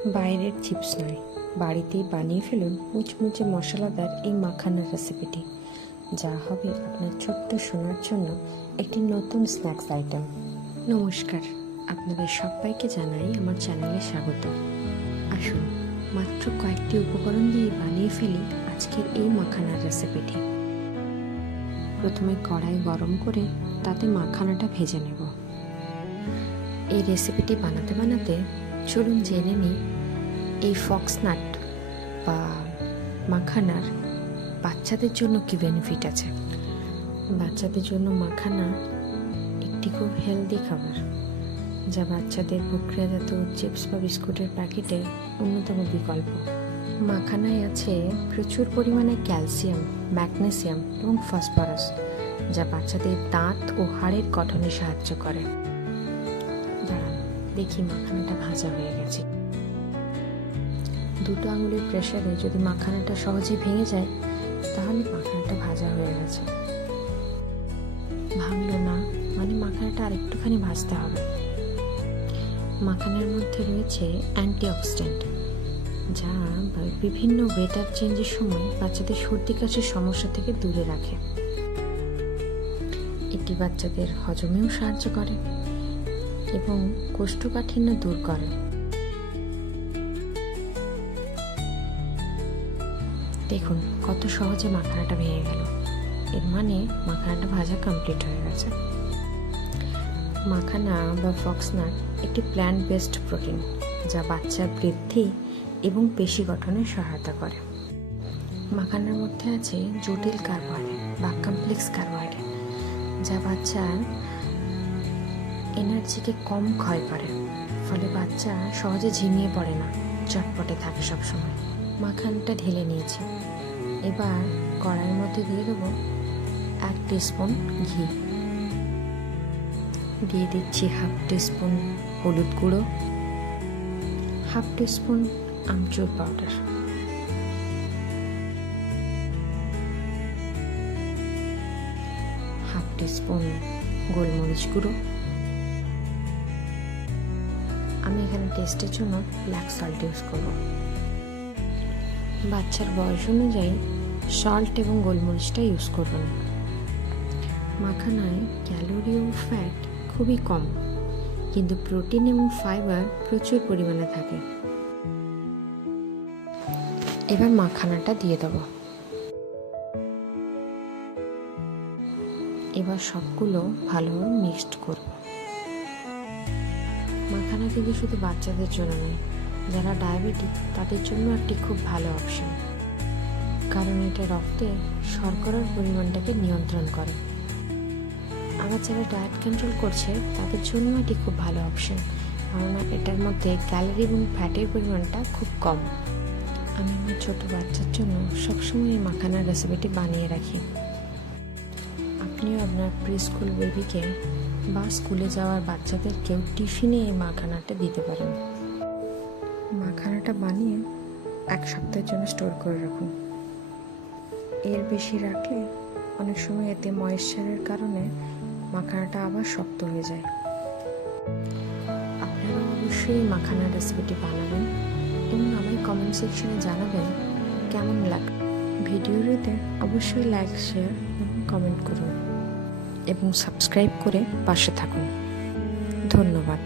বাইরের চিপস নয়, বাড়িতেই বানিয়ে ফেলুন মুচমুচে মশলাদার এই মাখানার রেসিপিটি, যা হবে আপনার ছোট্ট সোনার জন্য একটি নতুন স্ন্যাক্স আইটেম। নমস্কার, আপনাদের সবাইকে জানাই আমার চ্যানেলে স্বাগত। আসুন মাত্র কয়েকটি উপকরণ দিয়ে বানিয়ে ফেলি আজকের এই মাখানার রেসিপিটি। প্রথমে কড়াই গরম করে তাতে মাখানাটা ভেজে নেব। এই রেসিপিটি বানাতে বানাতে চলুন জেনে নিই এই ফক্সনাট বা মাখানার বাচ্চাদের জন্য কি বেনিফিট আছে। বাচ্চাদের জন্য মাখানা একটি খুব হেলদি খাবার, যা বাচ্চাদের প্রক্রিয়াজাত চিপস বা বিস্কুটের প্যাকেটের অন্যতম বিকল্প। মাখানায় আছে প্রচুর পরিমাণে ক্যালসিয়াম, ম্যাগনেসিয়াম এবং ফসফরাস, যা বাচ্চাদের দাঁত ও হাড়ের গঠনে সাহায্য করে। দাঁড়ান দেখি মাখানাটা ভাজা হয়ে গেছে। দুটো আঙুলের প্রেসারে যদি মাখানাটা সহজেই ভেঙে যায়, তাহলে মাখানাটা ভাজা হয়ে গেছে। ভাঙলো না মানে মাখানাটা আর একটুখানি ভাজতে হবে। মাখানার মধ্যে রয়েছে অ্যান্টিঅক্সিডেন্ট, যা বিভিন্ন ওয়েদার চেঞ্জের সময় বাচ্চাদের সর্দি কাশির সমস্যা থেকে দূরে রাখে। এটি বাচ্চাদের হজমেও সাহায্য করে এবং কোষ্ঠকাঠিন্য দূর করে। দেখুন কত সহজে মাখানাটা ভেঙে গেল, এর মানে মাখানাটা ভাজা কমপ্লিট হয়ে গেছে। মাখানা বা ফক্সনাট একটি প্ল্যান্ট বেসড প্রোটিন, যা বাচ্চার বৃদ্ধি এবং পেশি গঠনে সহায়তা করে। মাখানার মধ্যে আছে জটিল কার্বোহাইড্রেট বা কমপ্লেক্স কার্বোহাইড্রেট, যা বাচ্চার এনার্জিকে কম ক্ষয় করে, ফলে বাচ্চা সহজে ঝিমিয়ে পড়ে না, চটপটে থাকে সবসময়। মাখানাটা ঢেলে নিয়েছি, এবার কড়াইয়ের মধ্যে দিয়ে দেবো 1 টিস্পুন ঘি, দিয়ে দিচ্ছি 1/2 টিস্পুন হলুদ গুঁড়ো, 1/2 টিস্পুন আমচুর পাউডার, 1/2 টিস্পুন গোলমরিচ গুঁড়ো। আমি এখানে টেস্টের জন্য ব্ল্যাক সল্ট ইউজ করব। বাচ্চার বয়স অনুযায়ী সল্ট এবং গোলমরিচটা ইউজ করবেন। মাখানায় ক্যালোরি ও ফ্যাট খুবই কম, কিন্তু প্রোটিন এবং ফাইবার প্রচুর পরিমাণে থাকে। এবার মাখানাটা দিয়ে দেব। এবার সবগুলো ভালোভাবে মিক্সড করব। মাখানা কিন্তু শুধু বাচ্চাদের জন্য নয়, যারা ডায়াবেটিক তাদের জন্য একটি খুব ভালো অপশন, কারণ এটা রক্তে শর্করার পরিমাণটাকে নিয়ন্ত্রণ করে। আবার যারা ডায়েট কন্ট্রোল করছে তাদের জন্য এটি খুব ভালো অপশন, কারণ এটার মধ্যে ক্যালোরি এবং ফ্যাটের পরিমাণটা খুব কম। আমি আমার ছোটো বাচ্চার জন্য সবসময় এই মাখানার রেসিপিটি বানিয়ে রাখি। আপনিও আপনার প্রি স্কুল বেবিকে বা স্কুলে যাওয়ার বাচ্চাদেরকেও টিফিনে এই মাখানাটা দিতে পারেন। মাখানাটা বানিয়ে 1 সপ্তাহের জন্য স্টোর করে রাখুন। এর বেশি রাখলে অনেক সময় এতে ময়েশ্চারের কারণে মাখানাটা আবার শক্ত হয়ে যায়। আপনারা অবশ্যই মাখানার রেসিপিটি বানাবেন এবং আমায় কমেন্ট সেকশনে জানাবেন কেমন লাগে। ভিডিওটিতে অবশ্যই লাইক, শেয়ার এবং কমেন্ট করুন এবং সাবস্ক্রাইব করে পাশে থাকুন। ধন্যবাদ।